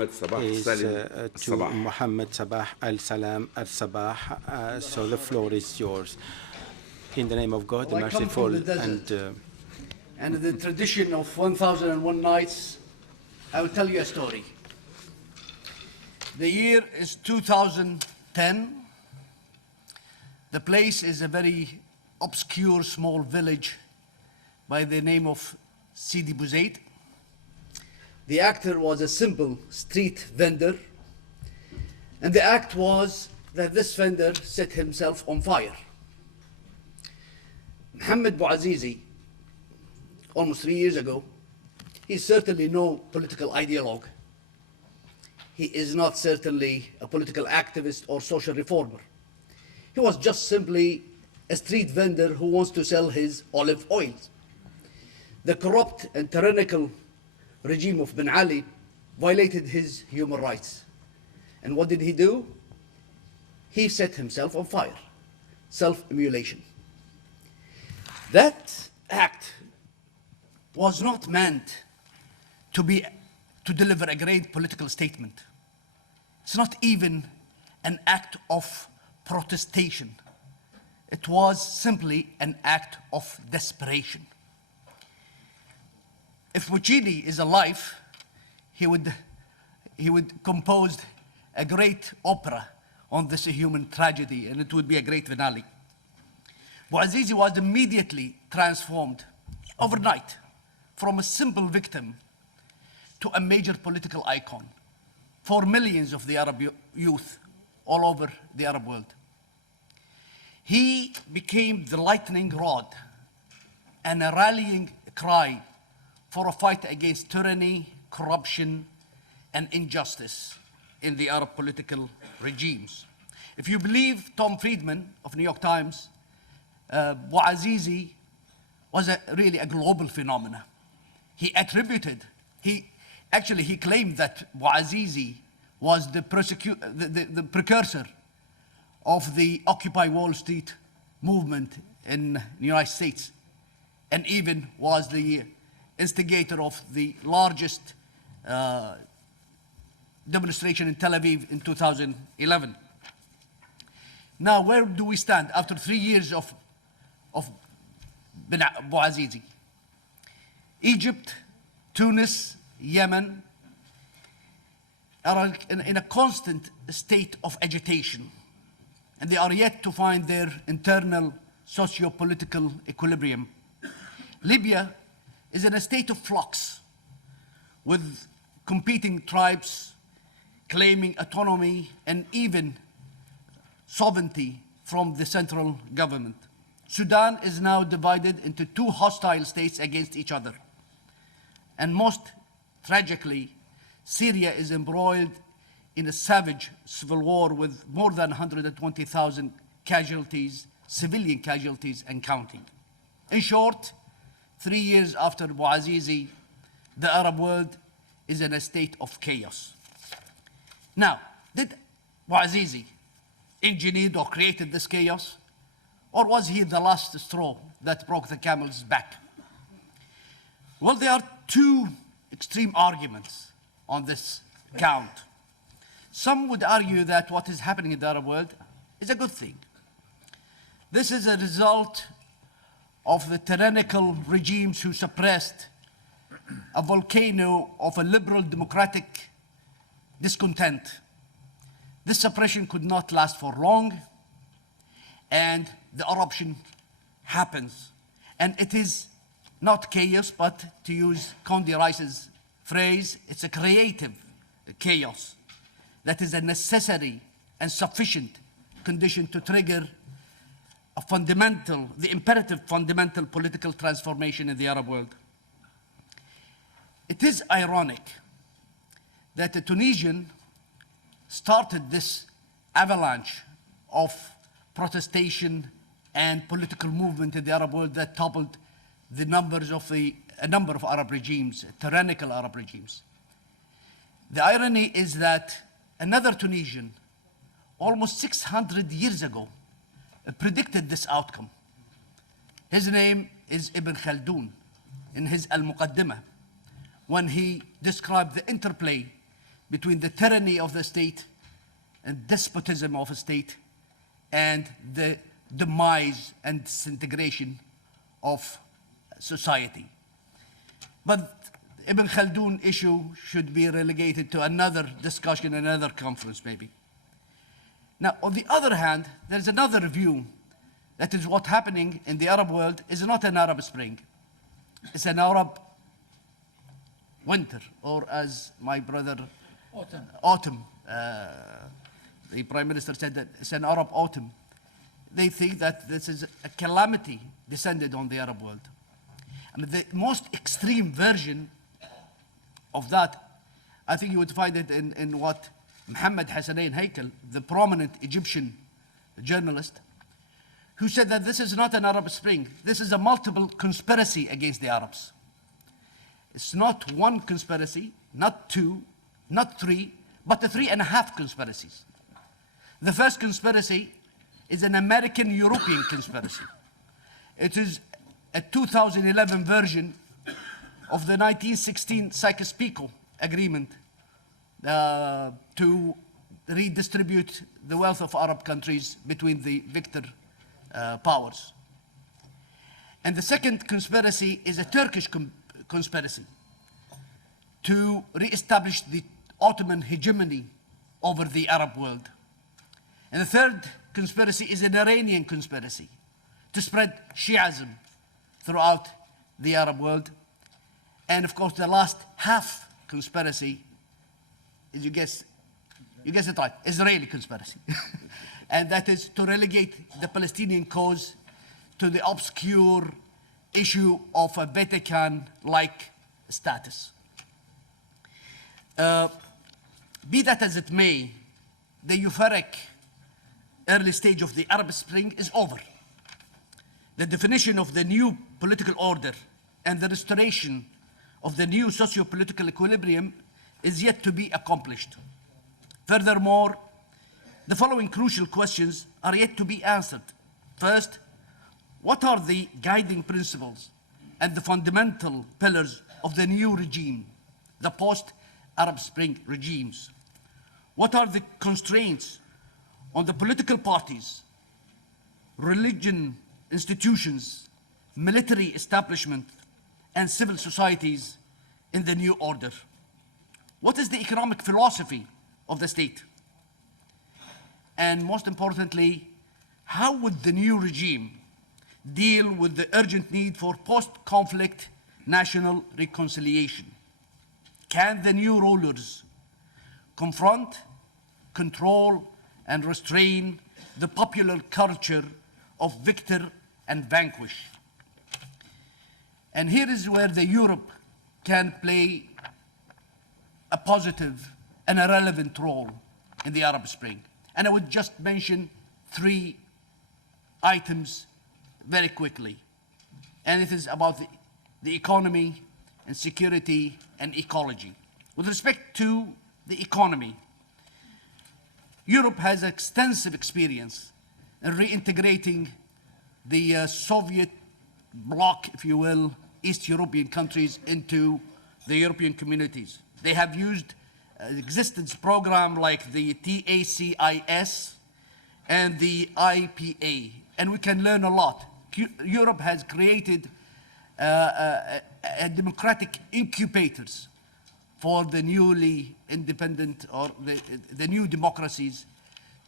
is to Mohammed Sabah al-Salam al-Sabah. So the floor is yours. In the name of God, the merciful and in the tradition of 1001 nights, I will tell you a story. The year is 2010. The place is a very obscure small village by the name of Sidi Bouzaid. The actor was a simple street vendor, and the act was that this vendor set himself on fire. Mohammed Bouazizi, almost 3 years ago, he's certainly no political ideologue. He is not certainly a political activist or social reformer. He was just simply a street vendor who wants to sell his olive oils. The corrupt and tyrannical regime of Ben Ali violated his human rights. And what did he do? He set himself on fire. Self-immolation. That act was not meant to deliver a great political statement. It's not even an act of protestation. It was simply an act of desperation. If Puccini is alive, he would compose a great opera on this human tragedy, and it would be a great finale. Bouazizi was immediately transformed overnight from a simple victim to a major political icon for millions of the Arab youth all over the Arab world. He became the lightning rod and a rallying cry for a fight against tyranny, corruption, and injustice in the Arab political regimes. If you believe Tom Friedman of New York Times, Bouazizi was really a global phenomenon. He claimed that Bouazizi was the precursor of the Occupy Wall Street movement in the United States, and even was the instigator of the largest demonstration in Tel Aviv in 2011. Now, where do we stand after 3 years of Bouazizi? Egypt, Tunis, Yemen are in a constant state of agitation, and they are yet to find their internal socio-political equilibrium. Libya is in a state of flux, with competing tribes claiming autonomy and even sovereignty from the central government. Sudan is now divided into two hostile states against each other. And most tragically, Syria is embroiled in a savage civil war with more than 120,000 casualties, civilian casualties, and counting. In short, 3 years after Bouazizi, the Arab world is in a state of chaos. Now, did Bouazizi engineered or created this chaos? Or was he the last straw that broke the camel's back? Well, there are two extreme arguments on this count. Some would argue that what is happening in the Arab world is a good thing. This is a result of the tyrannical regimes who suppressed a volcano of a liberal democratic discontent. This suppression could not last for long, and the eruption happens. And it is not chaos, but to use Condi Rice's phrase, it's a creative chaos that is a necessary and sufficient condition to trigger the imperative fundamental political transformation in the Arab world. It is ironic that the Tunisian started this avalanche of protestation and political movement in the Arab world that toppled a number of Arab regimes, tyrannical Arab regimes. The irony is that another Tunisian, almost 600 years ago, predicted this outcome. His name is Ibn Khaldun in his Al-Muqaddimah, when he described the interplay between the tyranny of the state and despotism of a state and the demise and disintegration of society. But Ibn Khaldun issue should be relegated to another discussion, another conference maybe. Now, on the other hand, there's another view that is what's happening in the Arab world is not an Arab Spring. It's an Arab winter, or as my brother, autumn. The Prime Minister said that it's an Arab autumn. They think that this is a calamity descended on the Arab world. I mean, the most extreme version of that, I think you would find it in what Mohammed Hassanein Haikal, the prominent Egyptian journalist, who said that this is not an Arab Spring. This is a multiple conspiracy against the Arabs. It's not one conspiracy, not two, not three, but the 3.5 conspiracies. The first conspiracy is an American-European conspiracy. It is a 2011 version of the 1916 Sykes-Picot Agreement to redistribute the wealth of Arab countries between the victor powers. And the second conspiracy is a Turkish conspiracy to re-establish the Ottoman hegemony over the Arab world. And the third conspiracy is an Iranian conspiracy to spread Shi'ism throughout the Arab world. And of course, the last half conspiracy is, you guess it right, Israeli conspiracy. And that is to relegate the Palestinian cause to the obscure issue of a Vatican-like status. Be that as it may, the euphoric early stage of the Arab Spring is over. The definition of the new political order and the restoration of the new socio-political equilibrium is yet to be accomplished. Furthermore, the following crucial questions are yet to be answered. First, what are the guiding principles and the fundamental pillars of the new regime, the post-Arab Spring regimes? What are the constraints on the political parties, religion institutions, military establishment, and civil societies in the new order? What is the economic philosophy of the state? And most importantly, how would the new regime deal with the urgent need for post-conflict national reconciliation? Can the new rulers confront, control, and restrain the popular culture of victor and vanquish? And here is where the Europe can play a positive and a relevant role in the Arab Spring. And I would just mention 3 items very quickly. And it is about the economy and security and ecology. With respect to the economy, Europe has extensive experience in reintegrating the Soviet bloc, if you will, East European countries into the European communities. They have used existence program like the TACIS and the IPA, and we can learn a lot. Europe has created a democratic incubators for the newly independent or the new democracies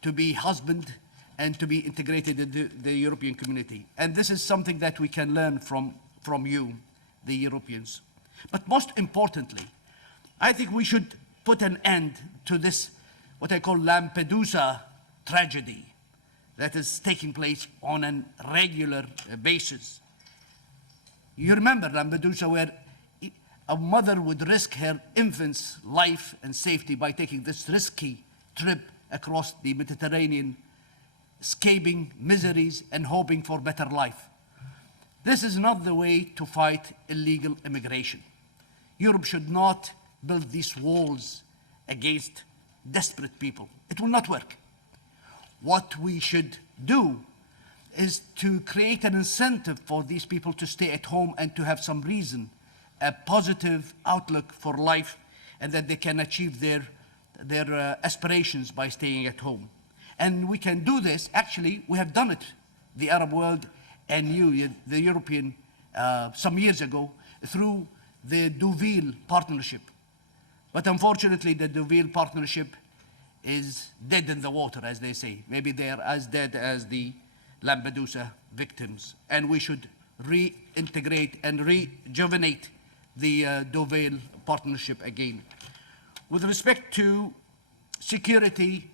to be husband and to be integrated into the European community. And this is something that we can learn from you, the Europeans. But most importantly, I think we should put an end to this, what I call Lampedusa tragedy that is taking place on a regular basis. You remember Lampedusa, where a mother would risk her infant's life and safety by taking this risky trip across the Mediterranean, escaping miseries and hoping for better life. This is not the way to fight illegal immigration. Europe should not build these walls against desperate people. It will not work. What we should do is to create an incentive for these people to stay at home and to have some reason, a positive outlook for life, and that they can achieve their their aspirations by staying at home. And we can do this, actually, we have done it, the Arab world and the European, some years ago, through the Deauville Partnership. But unfortunately, the Deauville Partnership is dead in the water, as they say. Maybe they are as dead as the Lampedusa victims. And we should reintegrate and rejuvenate the Deauville Partnership again. With respect to security,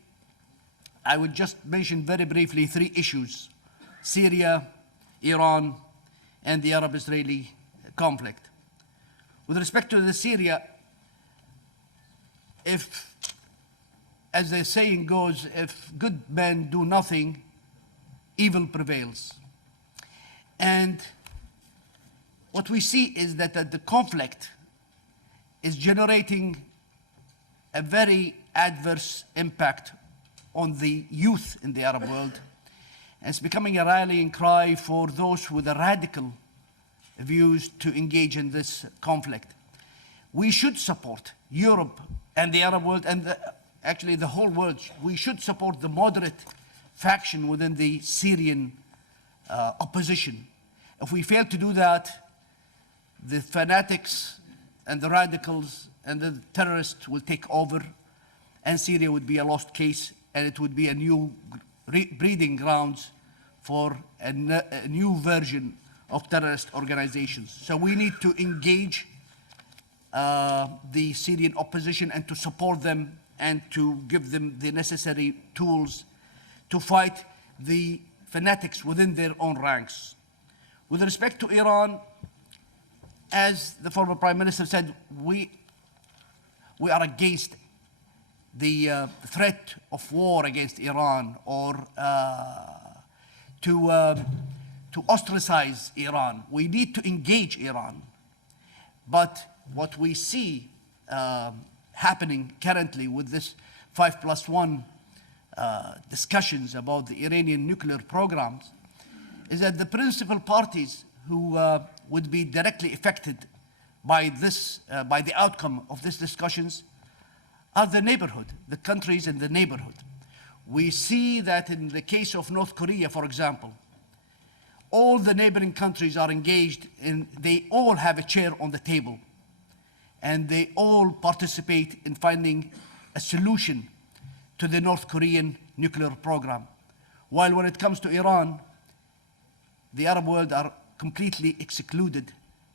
I would just mention very briefly 3 issues: Syria, Iran, and the Arab-Israeli conflict. With respect to the Syria, if, as the saying goes, if good men do nothing, evil prevails. And what we see is that the conflict is generating a very adverse impact on the youth in the Arab world. And it's becoming a rallying cry for those with the radical views to engage in this conflict. We should support Europe and the Arab world, and actually the whole world. We should support the moderate faction within the Syrian opposition. If we fail to do that, the fanatics and the radicals and the terrorists will take over, and Syria would be a lost case, and it would be a new breeding grounds for a new version of terrorist organizations. So we need to engage the Syrian opposition and to support them and to give them the necessary tools to fight the fanatics within their own ranks. With respect to Iran, as the former Prime Minister said, we are against the threat of war against Iran or to ostracize Iran. We need to engage Iran. But what we see happening currently with this 5+1 discussions about the Iranian nuclear programs is that the principal parties who would be directly affected by this, by the outcome of these discussions are the neighborhood, the countries in the neighborhood. We see that in the case of North Korea, for example, all the neighboring countries are engaged in, they all have a chair on the table, and they all participate in finding a solution to the North Korean nuclear program. While when it comes to Iran, the Arab world are completely excluded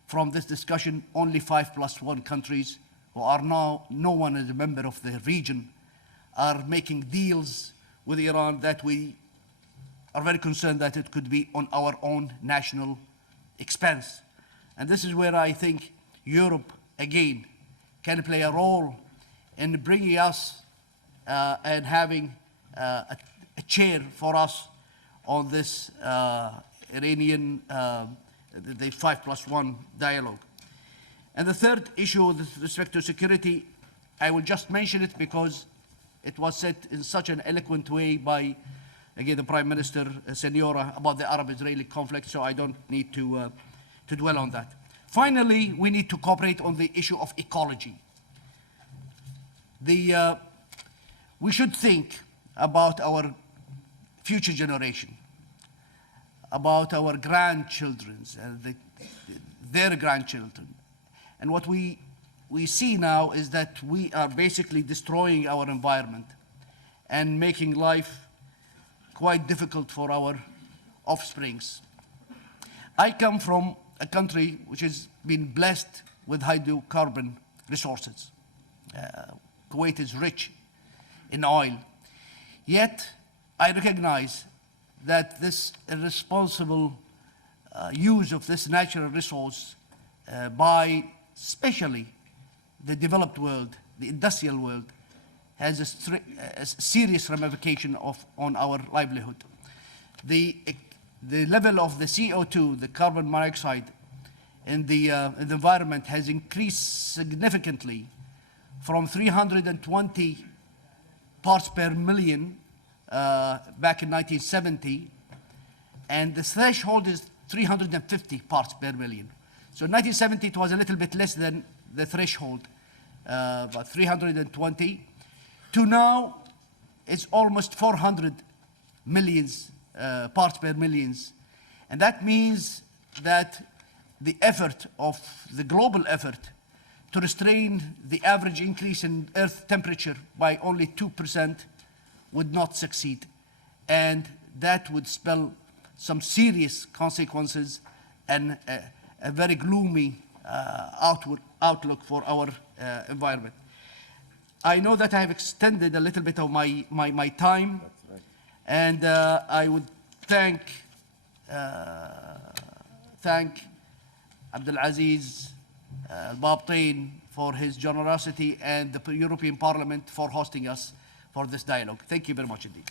from this discussion. Only 5+1 countries who are now, no one is a member of the region, are making deals with Iran that we are very concerned that it could be on our own national expense. And this is where I think Europe, again, can play a role in bringing us and having a chair for us on this Iranian, the 5+1 dialogue. And the third issue with respect to security, I will just mention it because it was said in such an eloquent way by, again, the Prime Minister, Senora, about the Arab-Israeli conflict, so I don't need to dwell on that. Finally, we need to cooperate on the issue of ecology. We should think about our future generation, about our grandchildren, their grandchildren. And what we see now is that we are basically destroying our environment and making life quite difficult for our offsprings. I come from a country which has been blessed with hydrocarbon resources. Kuwait is rich in oil. Yet, I recognize that this irresponsible use of this natural resource by especially the developed world, the industrial world, has a serious ramification on our livelihood. The level of the CO2, the carbon monoxide, in the environment has increased significantly from 320 parts per million back in 1970, and the threshold is 350 parts per million. So in 1970, it was a little bit less than the threshold, about 320. to now, it's almost 400 millions parts per millions. And that means that the effort of the global effort to restrain the average increase in Earth temperature by only 2% would not succeed. And that would spell some serious consequences and a very gloomy outlook for our environment. I know that I have extended a little bit of my time, and I would thank Abdulaziz Al-Babtain for his generosity and the European Parliament for hosting us for this dialogue. Thank you very much indeed.